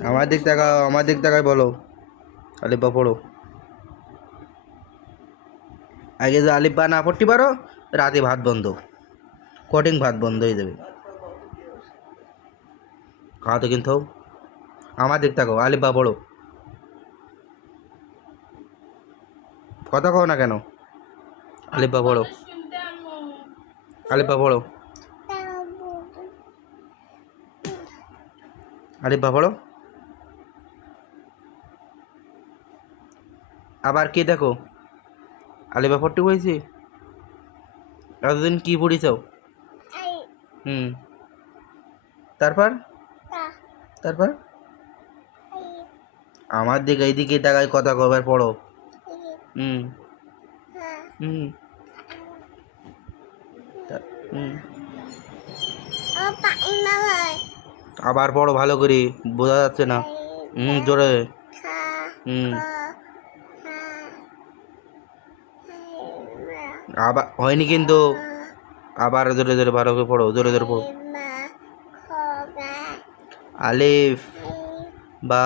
আমার দিক তাকায় বলো। আলিফ বা পড়ো। আগে যে আলিফ বা না পড়তে পারো, রাতে ভাত বন্ধ, কঠিন ভাত বন্ধ হয়ে যাবে। খাওয়া তো কিন্তু আমার দিক তাকাও, আলিফ বা পড়ো। কথা কও না কেন? আলিফ বা পড়ো, আলিফ বা পড়ো, আলিফ বা পড়ো। আবার কি দেখো? আলিফ বা পড়তে কইছি। এতদিন কি পড়িছাও? হুম, তারপর তারপর আমার দিকে এইদিকে তাকায় কথা কবার পড়ো। হুম হুম হুম আবার পড়ো ভালো করে, বোঝা যাচ্ছে না। জোরে। হুম আবার হয়নি কিন্তু, আবার জোরে জোরে ভালো করে পড়ো, জোরে জোরে পড়ো। আলিফ বা